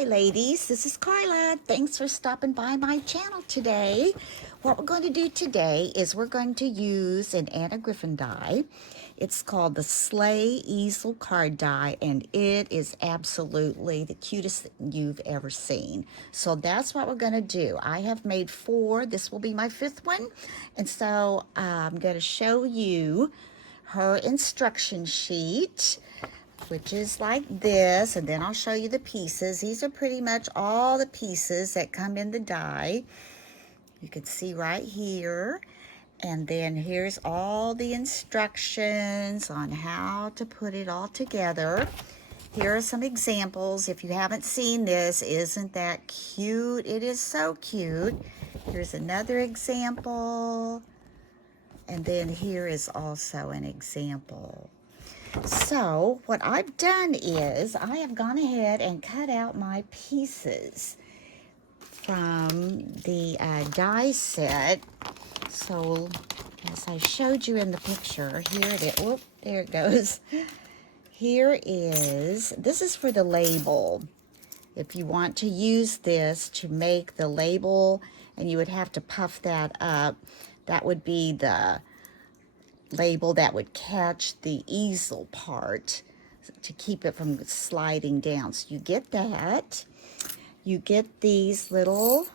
Hi ladies, this is Carla. Thanks for stopping by my channel today. What we're going to do today is we're going to use an Anna Griffin die. It's called the Sleigh Easel card die, and it is absolutely the cutest thing you've ever seen. So that's what we're going to do. I have made 4. This will be my 5th one. And so I'm going to show you her instruction sheet, which is like this, and then I'll show you the pieces. These are pretty much all the pieces that come in the die. You can see right here. And then here's all the instructions on how to put it all together. Here are some examples. If you haven't seen this, isn't that cute? It is so cute. Here's another example. And then here is also an example. So what I've done is I have gone ahead and cut out my pieces from the die set. So as I showed you in the picture, here it is. Whoop, there it goes. This is for the label. If you want to use this to make the label, and you would have to puff that up, that would be the label that would catch the easel part to keep it from sliding down. So you get that. You get these little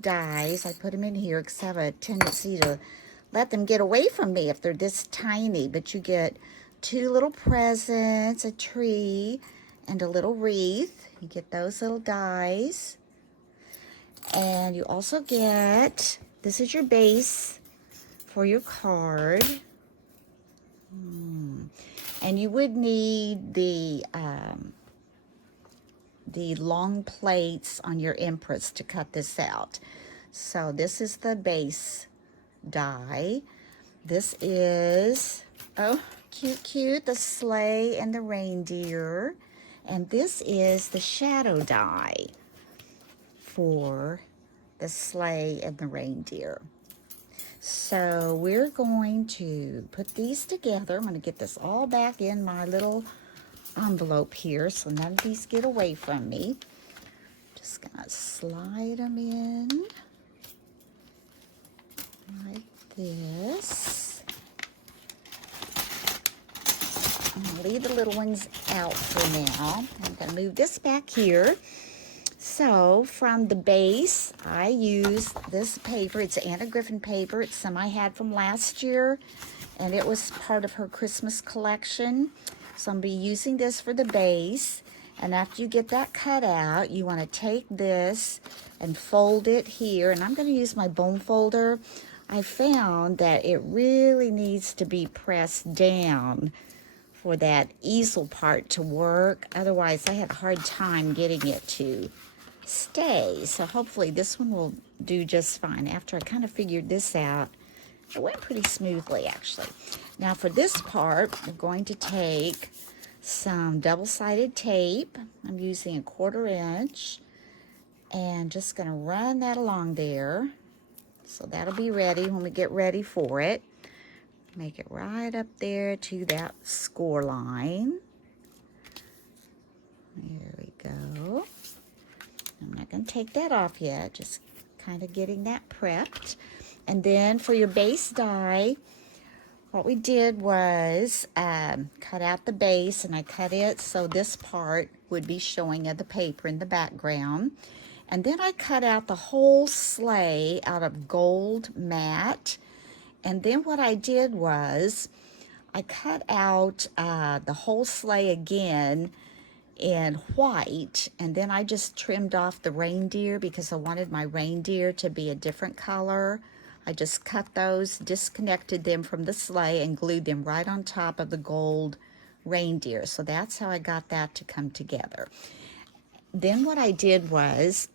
dies. I put them in here because I have a tendency to let them get away from me if they're this tiny. But you get 2 little presents, a tree, and a little wreath. You get those little dies. And you also get, this is your base for your card. And you would need the long plates on your Empress to cut this out. So this is the base die. This is, oh, cute, cute, the sleigh and the reindeer. And this is the shadow die for the sleigh and the reindeer. So we're going to put these together. I'm going to get this all back in my little envelope here so none of these get away from me. Just going to slide them in like this. I'm going to leave the little ones out for now. I'm going to move this back here. So from the base, I use this paper. It's Anna Griffin paper. It's some I had from last year, and it was part of her Christmas collection. So I'm going to be using this for the base. And after you get that cut out, you want to take this and fold it here. And I'm going to use my bone folder. I found that it really needs to be pressed down for that easel part to work. Otherwise, I had a hard time getting it to stay. So hopefully this one will do just fine. After I kind of figured this out, it went pretty smoothly actually. Now for this part, we're going to take some double-sided tape. I'm using 1/4 inch and just going to run that along there. So that'll be ready when we get ready for it. Make it right up there to that score line. There we go. I'm not going to take that off yet, just kind of getting that prepped. And then for your base die, what we did was cut out the base, and I cut it so this part would be showing of the paper in the background. And then I cut out the whole sleigh out of gold matte. And then what I did was I cut out the whole sleigh again in white, and then I just trimmed off the reindeer because I wanted my reindeer to be a different color. I just cut those, disconnected them from the sleigh, and glued them right on top of the gold reindeer. So that's how I got that to come together. Then what I did was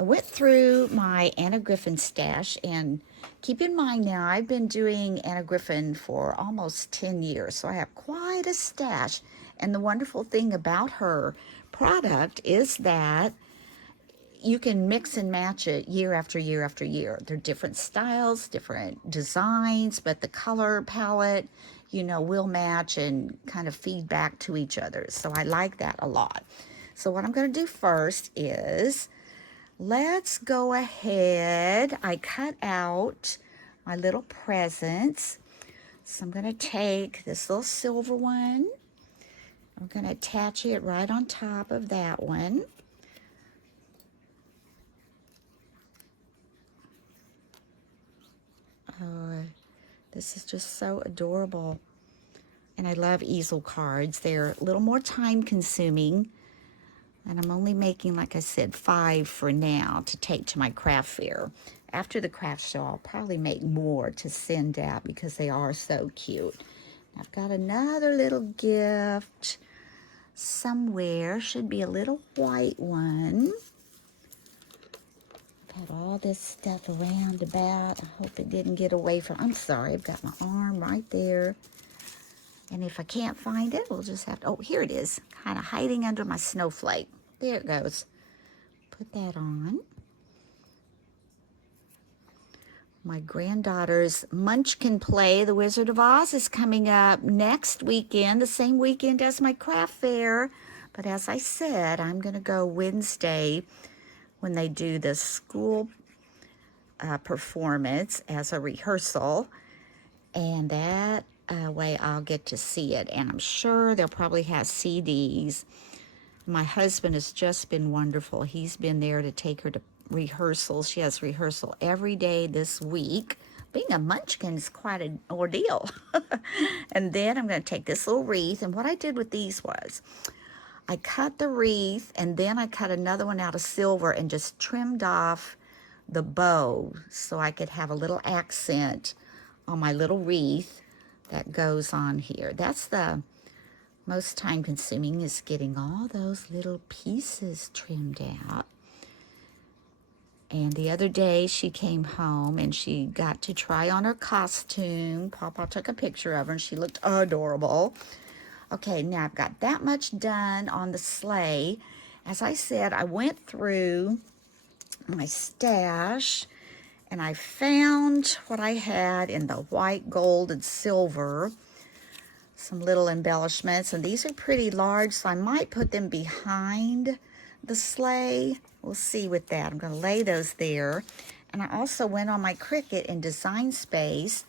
I went through my Anna Griffin stash, and keep in mind now I've been doing Anna Griffin for almost 10 years, so I have quite a stash. And the wonderful thing about her product is that you can mix and match it year after year after year. They're different styles, different designs, but the color palette, you know, will match and kind of feed back to each other. So I like that a lot. So what I'm going to do first is, let's go ahead. I cut out my little presents. So I'm going to take this little silver one. I'm going to attach it right on top of that one. Oh, this is just so adorable. And I love easel cards. They're a little more time consuming. And I'm only making, like I said, 5 for now to take to my craft fair. After the craft show, I'll probably make more to send out because they are so cute. I've got another little gift somewhere. Should be a little white one. I've had all this stuff around about. I hope it didn't get away from... I'm sorry, I've got my arm right there. And if I can't find it, we'll just have to... Oh, here it is. Kind of hiding under my snowflake. There it goes. Put that on. My granddaughter's Munchkin play, The Wizard of Oz, is coming up next weekend, the same weekend as my craft fair. But as I said, I'm going to go Wednesday when they do the school performance as a rehearsal. And that way I'll get to see it. And I'm sure they'll probably have CDs. My husband has just been wonderful. He's been there to take her to rehearsals. She has rehearsal every day this week. Being a Munchkin is quite an ordeal. And then I'm going to take this little wreath. And what I did with these was I cut the wreath and then I cut another one out of silver and just trimmed off the bow so I could have a little accent on my little wreath that goes on here. That's the most time consuming, is getting all those little pieces trimmed out. And the other day she came home and she got to try on her costume. Papa took a picture of her and she looked adorable. Okay, now I've got that much done on the sleigh. As I said, I went through my stash and I found what I had in the white, gold, and silver. Some little embellishments, and these are pretty large, so I might put them behind the sleigh. We'll see with that. I'm going to lay those there. And I also went on my Cricut in Design Space,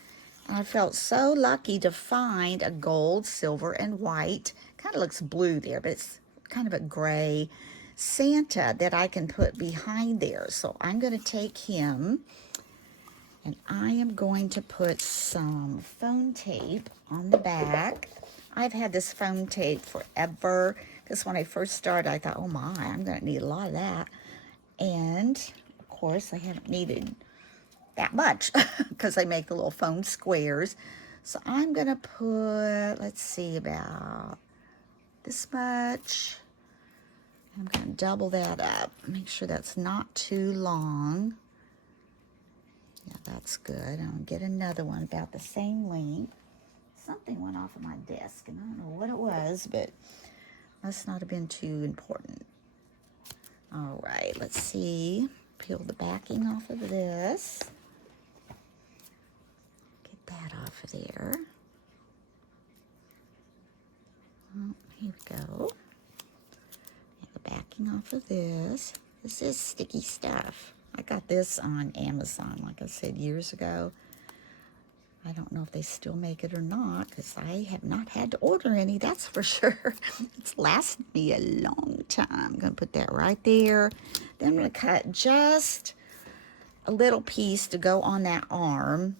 and I felt so lucky to find a gold, silver, and white. Kind of looks blue there, but it's kind of a gray Santa that I can put behind there. So I'm going to take him, and I am going to put some foam tape on the back. I've had this foam tape forever, because when I first started, I thought, oh my, I'm going to need a lot of that. And, of course, I haven't needed that much, because I make the little foam squares. So I'm going to put, let's see, about this much. I'm going to double that up. Make sure that's not too long. Yeah, that's good. I'll get another one about the same length. Something went off of my desk, and I don't know what it was, but must not have been too important. All right, let's see. Peel the backing off of this. Get that off of there. Oh, here we go. Get the backing off of this. This is sticky stuff. I got this on Amazon, like I said, years ago. I don't know if they still make it or not, because I have not had to order any, that's for sure. It's lasted me a long time. I'm going to put that right there. Then I'm going to cut just a little piece to go on that arm.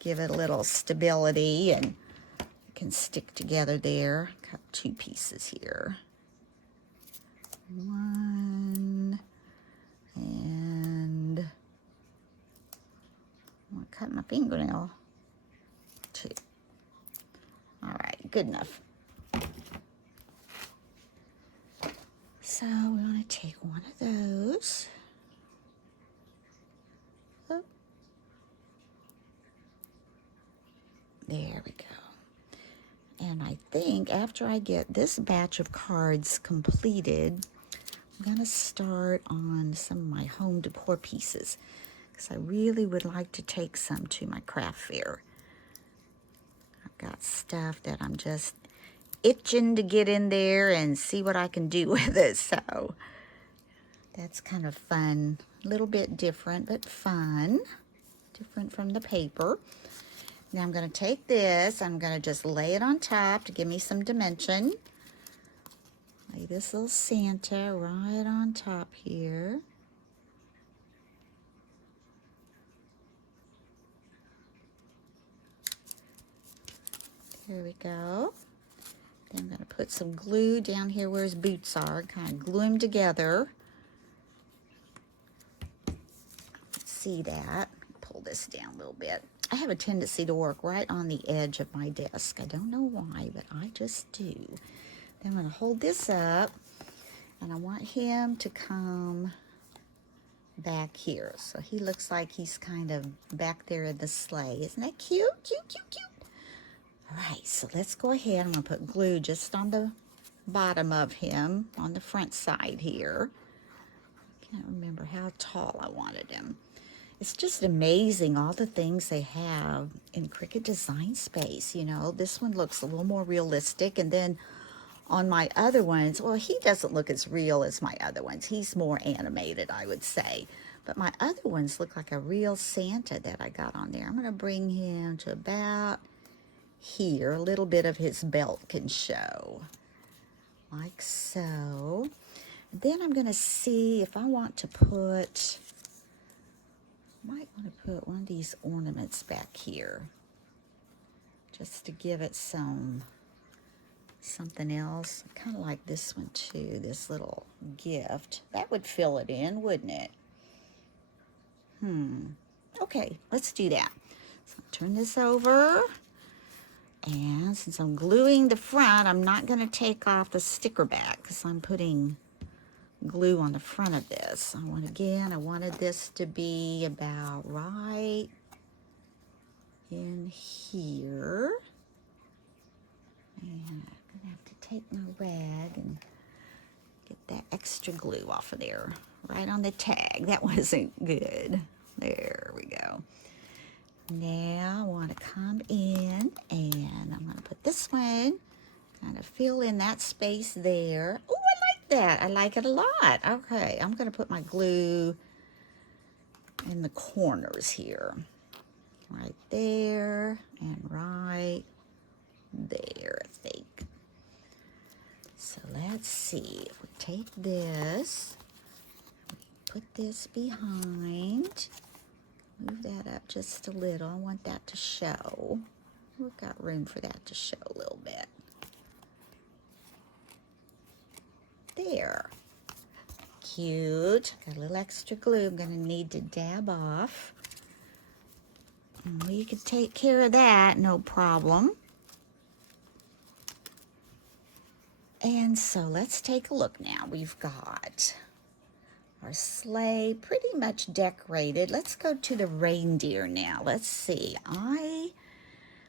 Give it a little stability, and it can stick together there. Cut 2 pieces here. 1, and I'm going to cut my fingernail. 2. All right, good enough. So we want to take one of those. Oh. There we go. And I think after I get this batch of cards completed, I'm going to start on some of my home decor pieces, because I really would like to take some to my craft fair. I've got stuff that I'm just itching to get in there and see what I can do with it. So that's kind of fun. A little bit different, but fun. Different from the paper. Now I'm going to take this. I'm going to just lay it on top to give me some dimension. Lay this little Santa right on top here. There we go. Then I'm going to put some glue down here where his boots are, kind of glue them together. See that? Pull this down a little bit. I have a tendency to work right on the edge of my desk. I don't know why, but I just do. Then I'm going to hold this up, and I want him to come back here. So he looks like he's kind of back there in the sleigh. Isn't that cute? Cute, cute, cute. All right, so let's go ahead. I'm going to put glue just on the bottom of him, on the front side here. Can't remember how tall I wanted him. It's just amazing all the things they have in Cricut Design Space. You know, this one looks a little more realistic, and then on my other ones, well, he doesn't look as real as my other ones. He's more animated, I would say. But my other ones look like a real Santa that I got on there. I'm going to bring him to about here. A little bit of his belt can show, like so. Then I'm going to see if I want to put, might want to put one of these ornaments back here, just to give it something else. Kind of like this one too, this little gift. That would fill it in, wouldn't it? Okay, let's do that. So I'll turn this over. And since I'm gluing the front, I'm not going to take off the sticker back because I'm putting glue on the front of this. I wanted this to be about right in here. And I'm going to have to take my rag and get that extra glue off of there. Right on the tag. That wasn't good. There we go. Now I want to come in and I'm going to put this one, kind of fill in that space there. Oh, I like that. I like it a lot. Okay, I'm going to put my glue in the corners here. Right there and right there, I think. So let's see. If we take this, we put this behind. Move that up just a little. I want that to show. We've got room for that to show a little bit. There. Cute. Got a little extra glue I'm going to need to dab off. Well, you can take care of that, no problem. And so let's take a look now. We've got our sleigh pretty much decorated. Let's go to the reindeer now. Let's see. I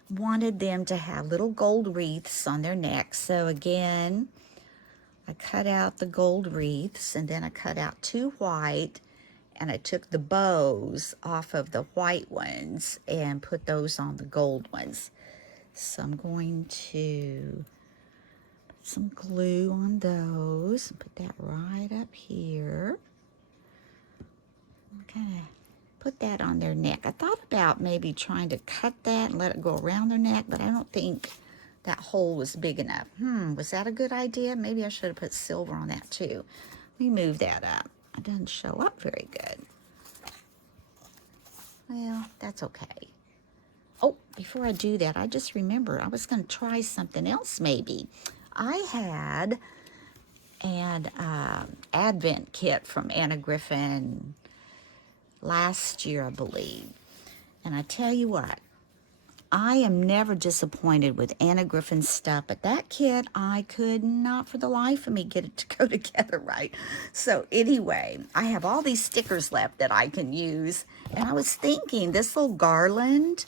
wanted them to have little gold wreaths on their necks. So again, I cut out the gold wreaths and then I cut out 2 white and I took the bows off of the white ones and put those on the gold ones. So I'm going to put some glue on those and put that right up here. Kind of put that on their neck. I thought about maybe trying to cut that and let it go around their neck, but I don't think that hole was big enough. Was that a good idea? Maybe I should have put silver on that too. Let me move that up. It doesn't show up very good. Well, that's okay. Oh, before I do that, I just remember I was going to try something else maybe. I had an Advent kit from Anna Griffin last year, I believe. And I tell you what, I am never disappointed with Anna Griffin's stuff, but that kit, I could not for the life of me get it to go together right. So anyway, I have all these stickers left that I can use, and I was thinking this little garland,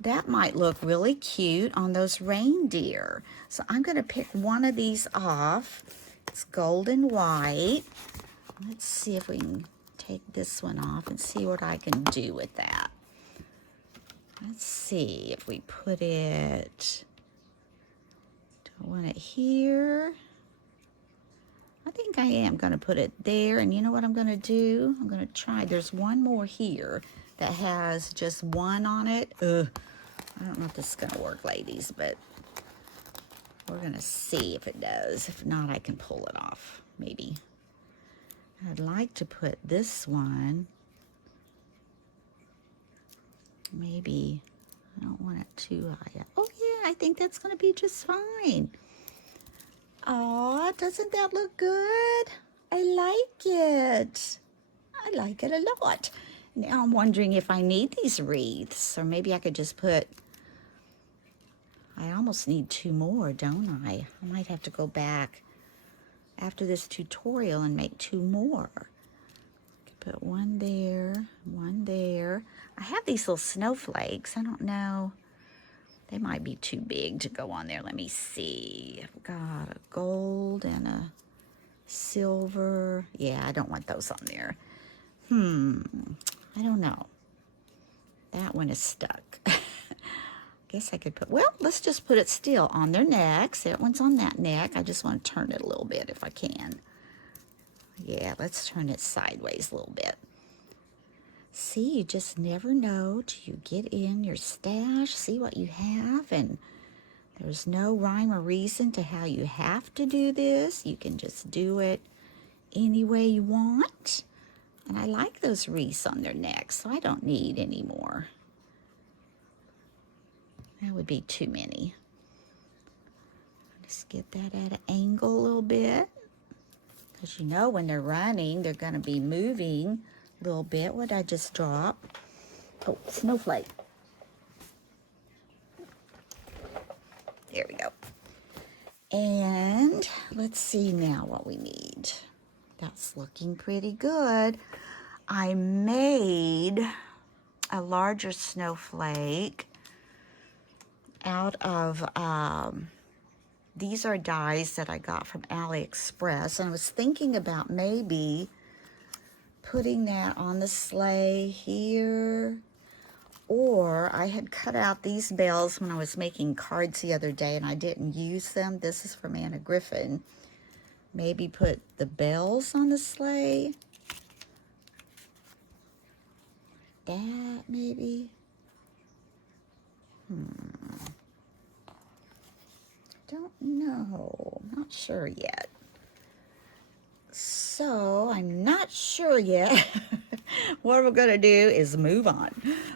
that might look really cute on those reindeer. So I'm going to pick one of these off. It's gold and white. Let's see if we can take this one off and see what I can do with that. Let's see if we put it, do I want it here. I think I am going to put it there. And you know what I'm going to do? I'm going to try. There's one more here that has just one on it. Ugh. I don't know if this is going to work, ladies, but we're going to see if it does. If not, I can pull it off, maybe. I'd like to put this one, maybe, I don't want it too high. Oh, yeah, I think that's going to be just fine. Aw, doesn't that look good? I like it. I like it a lot. Now I'm wondering if I need these wreaths, or maybe I could just put, I almost need two more, don't I? I might have to go back after this tutorial and make two more. I could put one there, one there. I have these little snowflakes. I don't know. They might be too big to go on there. Let me see. I've got a gold and a silver. Yeah, I don't want those on there. I don't know. That one is stuck. Guess I could put, well, let's just put it still on their necks. That one's on that neck. I just want to turn it a little bit if I can. Yeah, let's turn it sideways a little bit. See, you just never know till you get in your stash, see what you have, and there's no rhyme or reason to how you have to do this. You can just do it any way you want. And I like those wreaths on their necks, so I don't need any more. That would be too many. Just get that at an angle a little bit. Because you know when they're running, they're going to be moving a little bit. What did I just drop? Oh, snowflake. There we go. And let's see now what we need. That's looking pretty good. I made a larger snowflake out of, these are dies that I got from AliExpress. And I was thinking about maybe putting that on the sleigh here. Or I had cut out these bells when I was making cards the other day and I didn't use them. This is from Anna Griffin. Maybe put the bells on the sleigh. That maybe. Don't know. Not sure yet. So I'm not sure yet. What we're going to do is move on.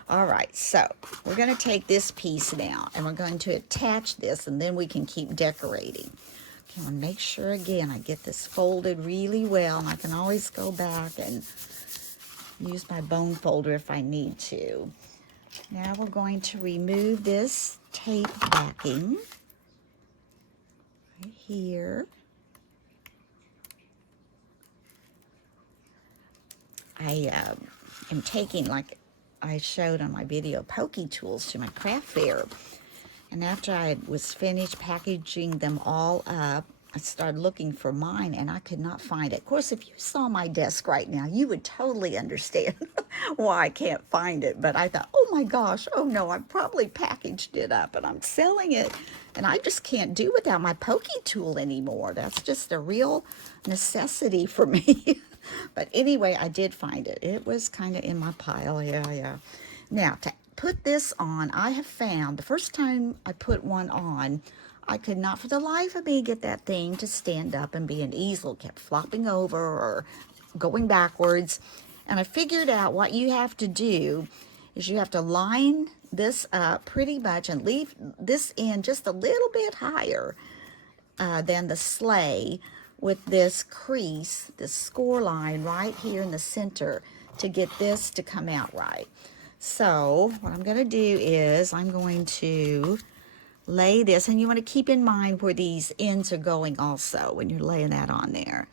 All right, so we're going to take this piece now and we're going to attach this and then we can keep decorating. Okay, I want to make sure again I get this folded really well, and I can always go back and use my bone folder if I need to. Now we're going to remove this tape backing right here. I am taking, like I showed on my video, pokey tools to my craft fair. And after I was finished packaging them all up, I started looking for mine and I could not find it. Of course, if you saw my desk right now, you would totally understand why I can't find it. But I thought, oh my gosh, oh no, I probably packaged it up and I'm selling it. And I just can't do without my pokey tool anymore. That's just a real necessity for me. But anyway, I did find it. It was kind of in my pile. Yeah. Now, to put this on, I have found the first time I put one on, I could not for the life of me get that thing to stand up and be an easel. It kept flopping over or going backwards. And I figured out what you have to do is you have to line this up pretty much and leave this in just a little bit higher than the sleigh, with this crease, this score line right here in the center to get this to come out right. So what I'm going to do is I'm going to lay this, and you want to keep in mind where these ends are going also when you're laying that on there.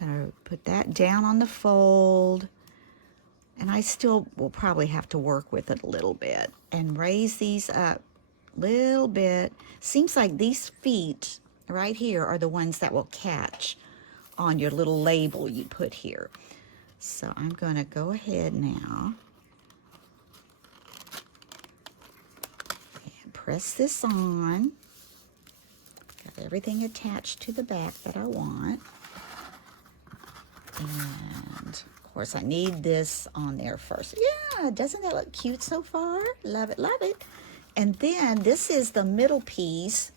I'm going to put that down on the fold, and I still will probably have to work with it a little bit and raise these up a little bit. Seems like these feet right here are the ones that will catch on your little label you put here. So I'm going to go ahead now and press this on. Got everything attached to the back that I want. And of course I need this on there first. Yeah, doesn't that look cute so far? Love it, love it. And then this is the middle piece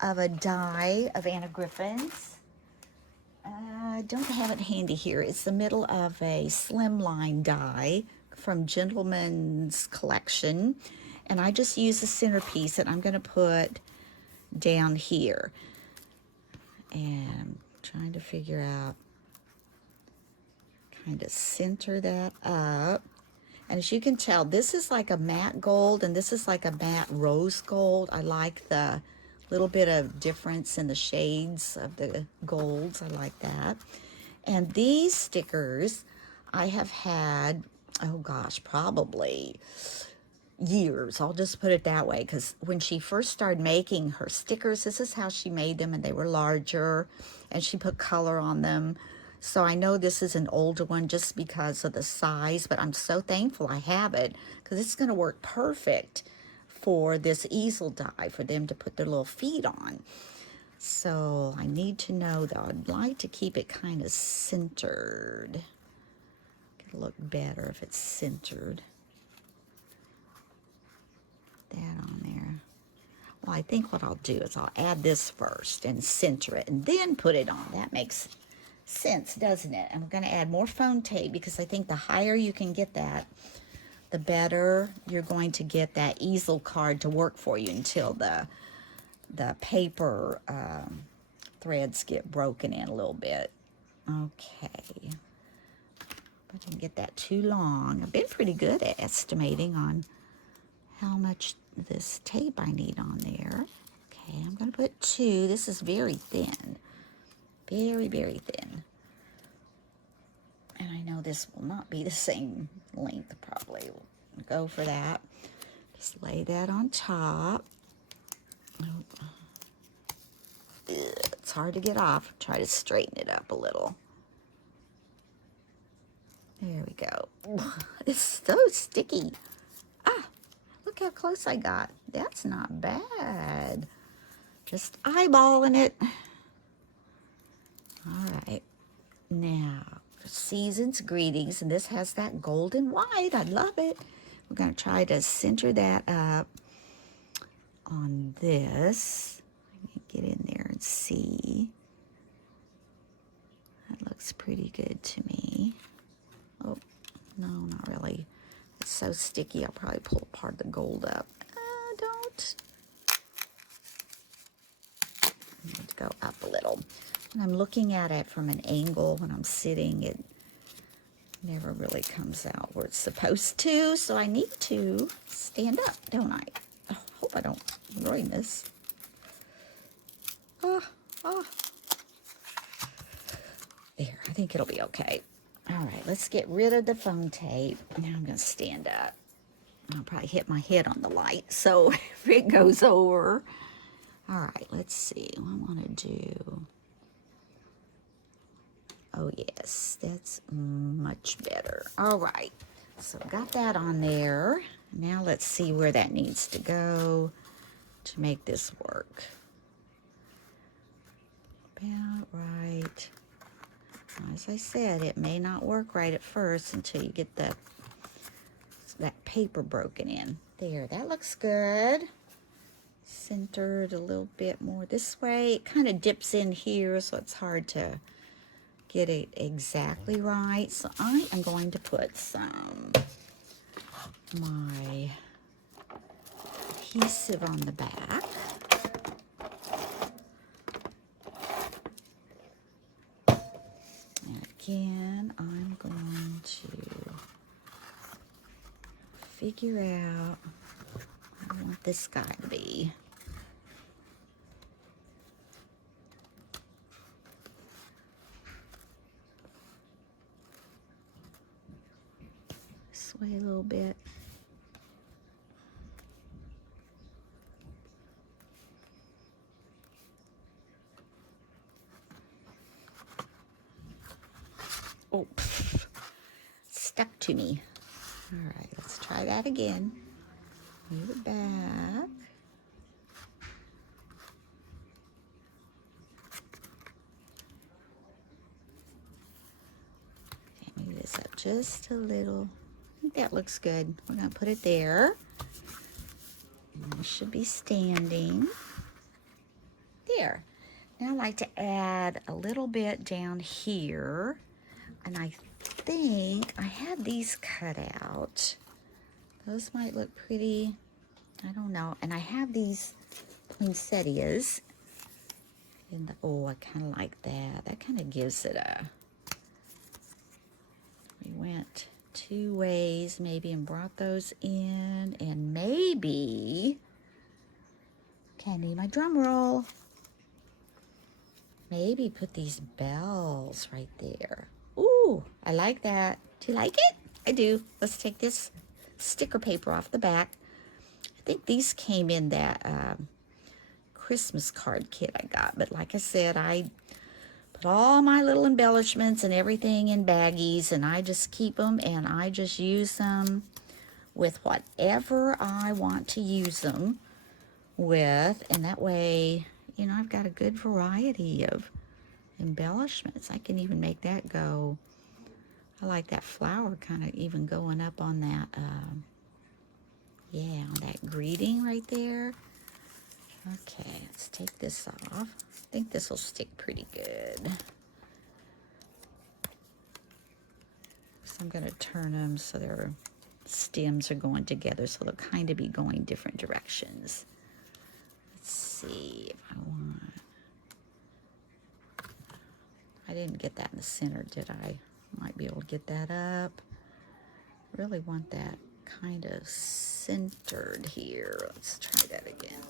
of a die of Anna Griffin's. I don't have it handy here. It's the middle of a slimline die from Gentleman's Collection. And I just use the centerpiece that I'm going to put down here. And I'm trying to figure out, kind of center that up. And as you can tell, this is like a matte gold and this is like a matte rose gold. I like the little bit of difference in the shades of the golds. I like that. And these stickers I have had, oh gosh, probably years. I'll just put it that way, because when she first started making her stickers, this is how she made them, and they were larger and she put color on them. So I know this is an older one just because of the size, but I'm so thankful I have it because it's going to work perfect for this easel die for them to put their little feet on. So I need to know, though, I'd like to keep it kind of centered. It'll look better if it's centered. That on there. Well, I think what I'll do is I'll add this first and center it and then put it on. That makes sense, doesn't it? I'm going to add more foam tape because I think the higher you can get that, the better you're going to get that easel card to work for you until the paper threads get broken in a little bit. Okay. I didn't get that too long. I've been pretty good at estimating on how much this tape I need on there. Okay, I'm going to put 2. This is very thin. Very, very thin. And I know this will not be the same length, probably. We'll go for that. Just lay that on top. Oh. It's hard to get off. Try to straighten it up a little. There we go. It's so sticky. Ah, look how close I got. That's not bad. Just eyeballing it. All right. Now, Season's Greetings, and this has that golden white. I love it. We're going to try to center that up on this. Let me get in there and see. That looks pretty good to me. Oh, no, not really. It's so sticky, I'll probably pull part of the gold up. Don't. I need to go up a little. When I'm looking at it from an angle, when I'm sitting, it never really comes out where it's supposed to. So I need to stand up, don't I? I hope I don't ruin this. There, I think it'll be okay. All right, let's get rid of the foam tape. Now I'm going to stand up. I'll probably hit my head on the light, so if it goes over. All right, let's see what I want to do. Oh, yes, that's much better. All right, so got that on there. Now let's see where that needs to go to make this work. About right. As I said, it may not work right at first until you get that paper broken in. There, that looks good. Centered a little bit more this way. It kind of dips in here, so it's hard to get it exactly right. So I am going to put my adhesive on the back. And again, I'm going to figure out what I want this guy to be. Sway a little bit. Oh, stuck to me. All right, let's try that again. Move it back. this up just a little. I think that looks good. We're going to put it there. And it should be standing. There. Now I like to add a little bit down here. And I think I had these cut out. Those might look pretty. I don't know. And I have these poinsettias. Oh, I kind of like that. That kind of gives it a... We went two ways maybe and brought those in. And maybe... Okay, I need my drum roll. Maybe put these bells right there. Ooh, I like that. Do you like it? I do. Let's take this sticker paper off the back. I think these came in that Christmas card kit I got. But like I said, I put all my little embellishments and everything in baggies. And I just keep them and I just use them with whatever I want to use them with. And that way, you know, I've got a good variety of embellishments. I can even make that go. I like that flower kind of even going up on that, yeah, on that greeting right there. Okay, let's take this off. I think this will stick pretty good. So I'm going to turn them so their stems are going together, so they'll kind of be going different directions. Let's see if I want... I didn't get that in the center, did I? Might be able to get that up. Really want that kind of centered here. Let's try that again.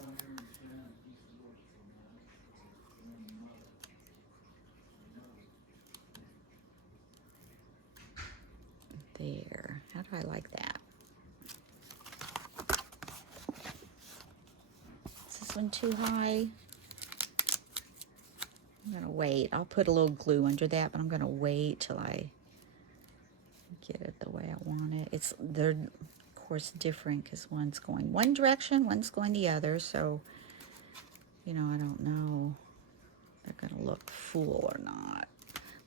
There. How do I like that? Is this one too high? I'm going to wait. I'll put a little glue under that, but I'm going to wait till I get it the way I want it. They're, of course, different because one's going one direction, one's going the other. So, you know, I don't know if they're going to look full or not.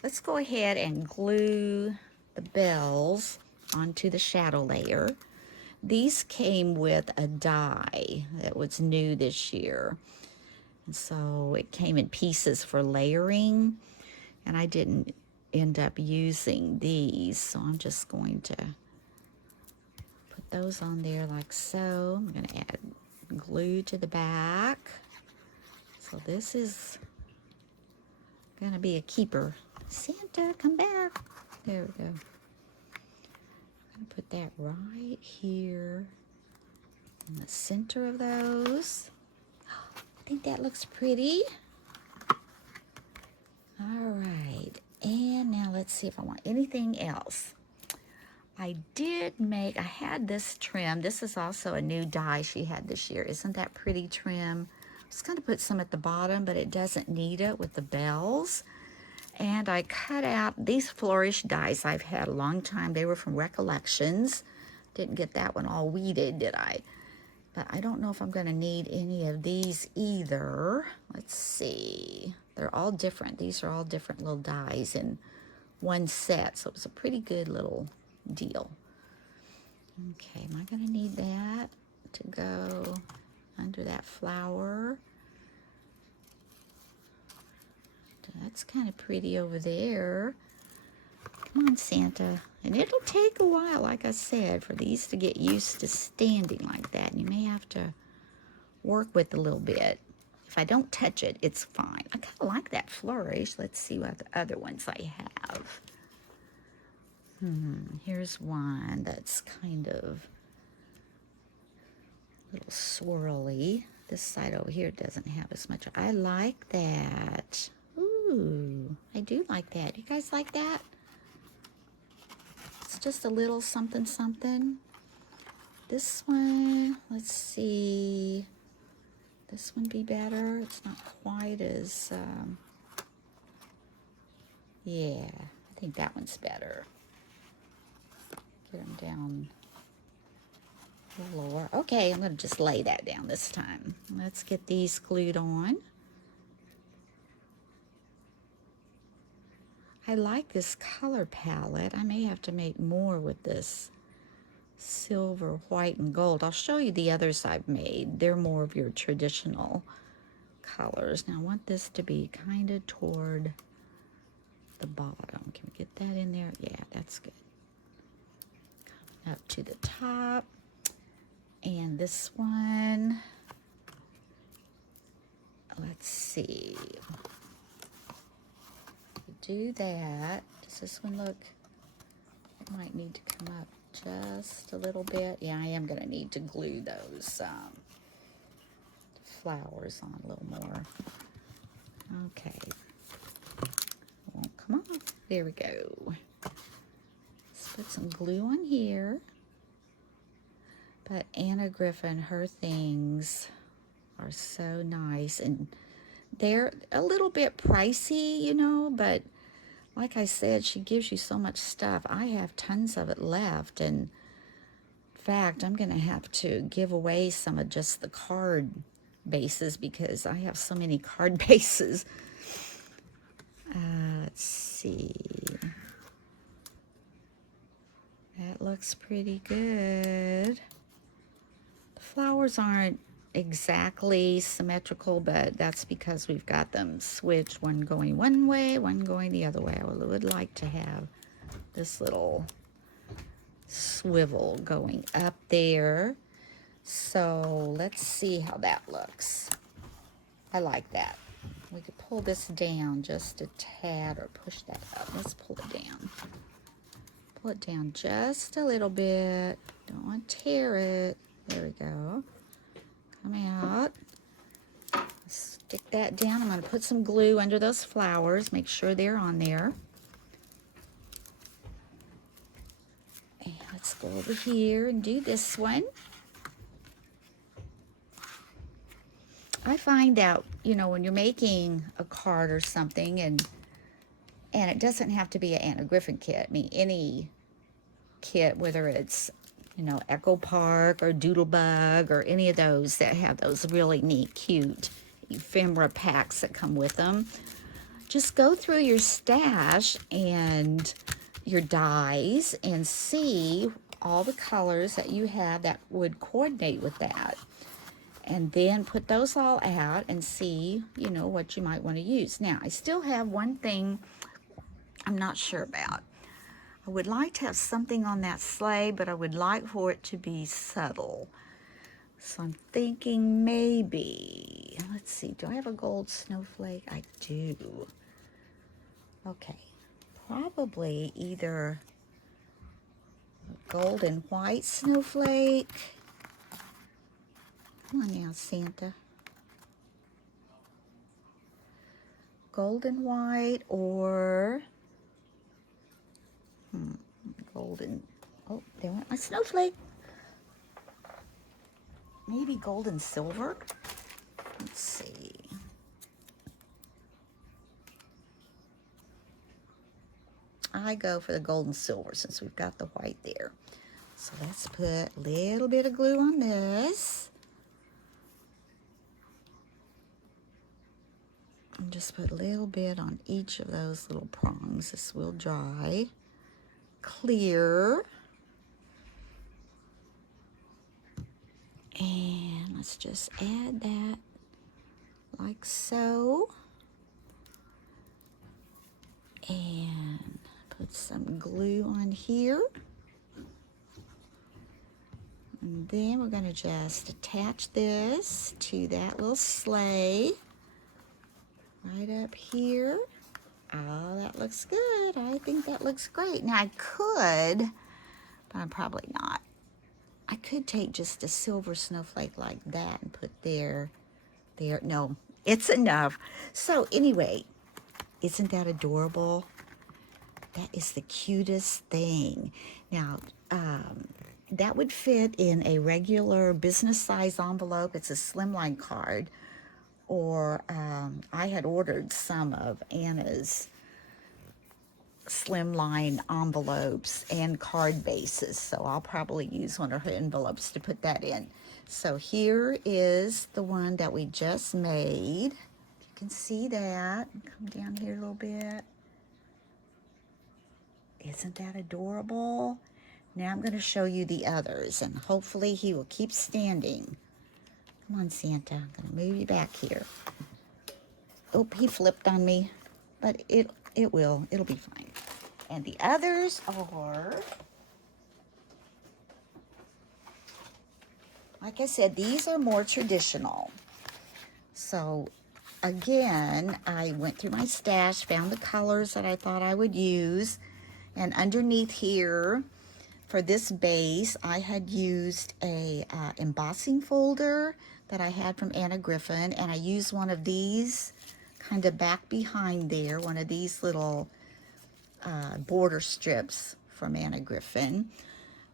Let's go ahead and glue the bells onto the shadow layer. These came with a die that was new this year. And so it came in pieces for layering, and I didn't end up using these, so I'm just going to put those on there like so. I'm going to add glue to the back. So this is going to be a keeper. Santa, come back. There we go. I'm going to put that right here in the center of those. I think that looks pretty. All right, and now let's see if I want anything else. I had this trim. This is also a new die she had this year. Isn't that pretty trim? I was going to put some at the bottom, but it doesn't need it with the bells. And I cut out these flourish dies I've had a long time. They were from Recollections. Didn't get that one all weeded, did I? But I don't know if I'm going to need any of these either. Let's see. They're all different. These are all different little dies in one set. So it was a pretty good little deal. Okay, am I going to need that to go under that flower? That's kind of pretty over there. Come on, Santa. And it'll take a while, like I said, for these to get used to standing like that. And you may have to work with a little bit. If I don't touch it, it's fine. I kind of like that flourish. Let's see what the other ones I have. Here's one that's kind of a little swirly. This side over here doesn't have as much. I like that. Ooh, I do like that. You guys like that? It's just a little something something. This one, let's see. This one be better. It's not quite as, yeah, I think that one's better. Get them down a little lower. Okay, I'm going to just lay that down this time. Let's get these glued on. I like this color palette. I may have to make more with this silver, white, and gold. I'll show you the others I've made. They're more of your traditional colors. Now I want this to be kind of toward the bottom. Can we get that in there? Yeah, that's good. Coming up to the top. And this one, let's see. Do that. Does this one look, it might need to come up just a little bit. Yeah, I am going to need to glue those flowers on a little more. Okay. Won't come off. There we go. Let's put some glue on here. But Anna Griffin, her things are so nice. And they're a little bit pricey, you know, but like I said, she gives you so much stuff. I have tons of it left. And in fact, I'm going to have to give away some of just the card bases because I have so many card bases. Let's see. That looks pretty good. The flowers aren't exactly symmetrical, but that's because we've got them switched, one going one way, one going the other way. I would like to have this little swivel going up there. So let's see how that looks. I like that. We could pull this down just a tad or push that up. Let's pull it down. Pull it down just a little bit. Don't want to tear it. There we go. Come out. Stick that down. I'm going to put some glue under those flowers. Make sure they're on there. And let's go over here and do this one. I find out, you know, when you're making a card or something, and it doesn't have to be an Anna Griffin kit. I mean, any kit, whether it's, you know, Echo Park or Doodlebug or any of those that have those really neat, cute ephemera packs that come with them. Just go through your stash and your dies and see all the colors that you have that would coordinate with that. And then put those all out and see, you know, what you might want to use. Now, I still have one thing I'm not sure about. I would like to have something on that sleigh, but I would like for it to be subtle. So I'm thinking maybe, let's see, do I have a gold snowflake? I do. Okay, probably either a gold and white snowflake. Come on now, Santa. Gold and white or golden. Oh, there went my snowflake. Maybe gold and silver. Let's see. I go for the gold and silver since we've got the white there. So let's put a little bit of glue on this. And just put a little bit on each of those little prongs. This will dry. Clear. And let's just add that like so. And put some glue on here. And then we're going to just attach this to that little sleigh. Right up here. Oh, that looks good. I think that looks great. Now I could, but I'm probably not. I could take just a silver snowflake like that and put there. No, it's enough. So anyway, isn't that adorable? That is the cutest thing. Now, that would fit in a regular business size envelope. It's a slimline card. Or I had ordered some of Anna's slimline envelopes and card bases, so I'll probably use one of her envelopes to put that in. So here is the one that we just made. You can see that. Come down here a little bit. Isn't that adorable? Now I'm going to show you the others, and hopefully he will keep standing. Come on, Santa. I'm going to move you back here. Oh, he flipped on me, but it'll be fine. And the others are, like I said, these are more traditional. So again, I went through my stash, found the colors that I thought I would use, and underneath here, for this base, I had used a embossing folder that I had from Anna Griffin, and I used one of these kind of back behind there, one of these little border strips from Anna Griffin.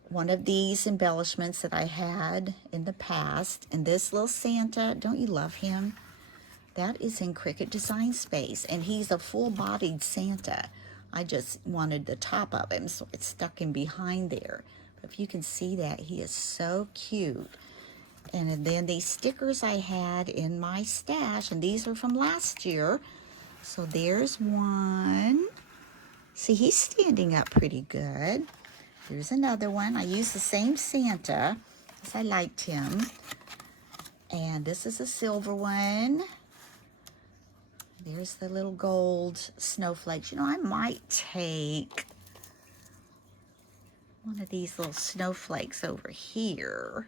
One of these embellishments that I had in the past, and this little Santa, don't you love him? That is in Cricut Design Space, and he's a full-bodied Santa. I just wanted the top of him, so it's stuck in behind there. But if you can see that, he is so cute. And then these stickers I had in my stash, and these are from last year. So there's one. See, he's standing up pretty good. Here's another one. I used the same Santa because I liked him. And this is a silver one. There's the little gold snowflakes. You know, I might take one of these little snowflakes over here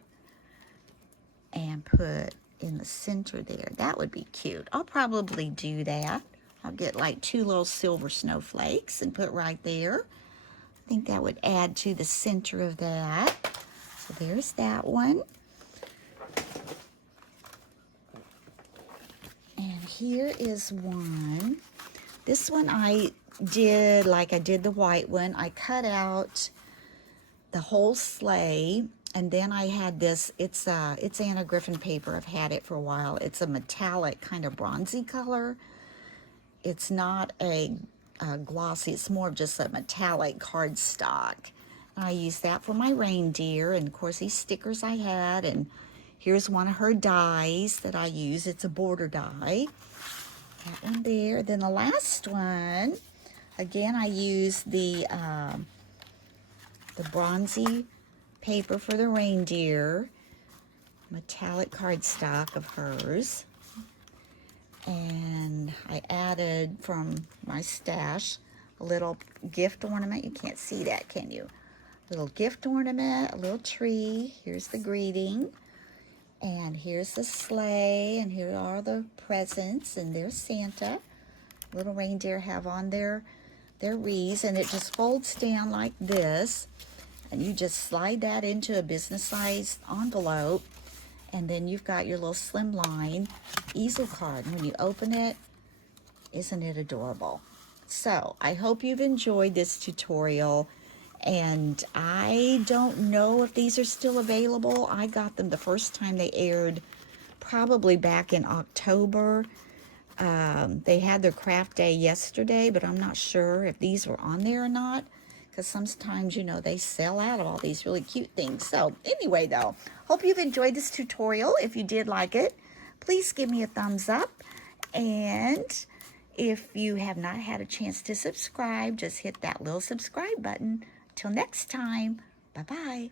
and put in the center there. That would be cute. I'll probably do that. I'll get like 2 little silver snowflakes and put right there. I think that would add to the center of that. So there's that one. And here is one. This one I did like I did the white one. I cut out the whole sleigh, and then I had this, it's Anna Griffin paper. I've had it for a while. It's a metallic kind of bronzy color. It's not a glossy, it's more of just a metallic cardstock. I used that for my reindeer, and of course these stickers I had, and here's one of her dies that I use. It's a border die. That one there. Then the last one, again, I used the bronzy paper for the reindeer, metallic cardstock of hers. And I added from my stash a little gift ornament. You can't see that, can you? Little gift ornament, a little tree. Here's the greeting. And here's the sleigh, and here are the presents, and there's Santa. Little reindeer have on their wreaths, and it just folds down like this. And you just slide that into a business-sized envelope, and then you've got your little slimline easel card. And when you open it, isn't it adorable? So I hope you've enjoyed this tutorial. And I don't know if these are still available. I got them the first time they aired, probably back in October. They had their craft day yesterday, but I'm not sure if these were on there or not, because sometimes, you know, they sell out of all these really cute things. So anyway, though, hope you've enjoyed this tutorial. If you did like it, please give me a thumbs up. And if you have not had a chance to subscribe, just hit that little subscribe button. Till next time, bye-bye.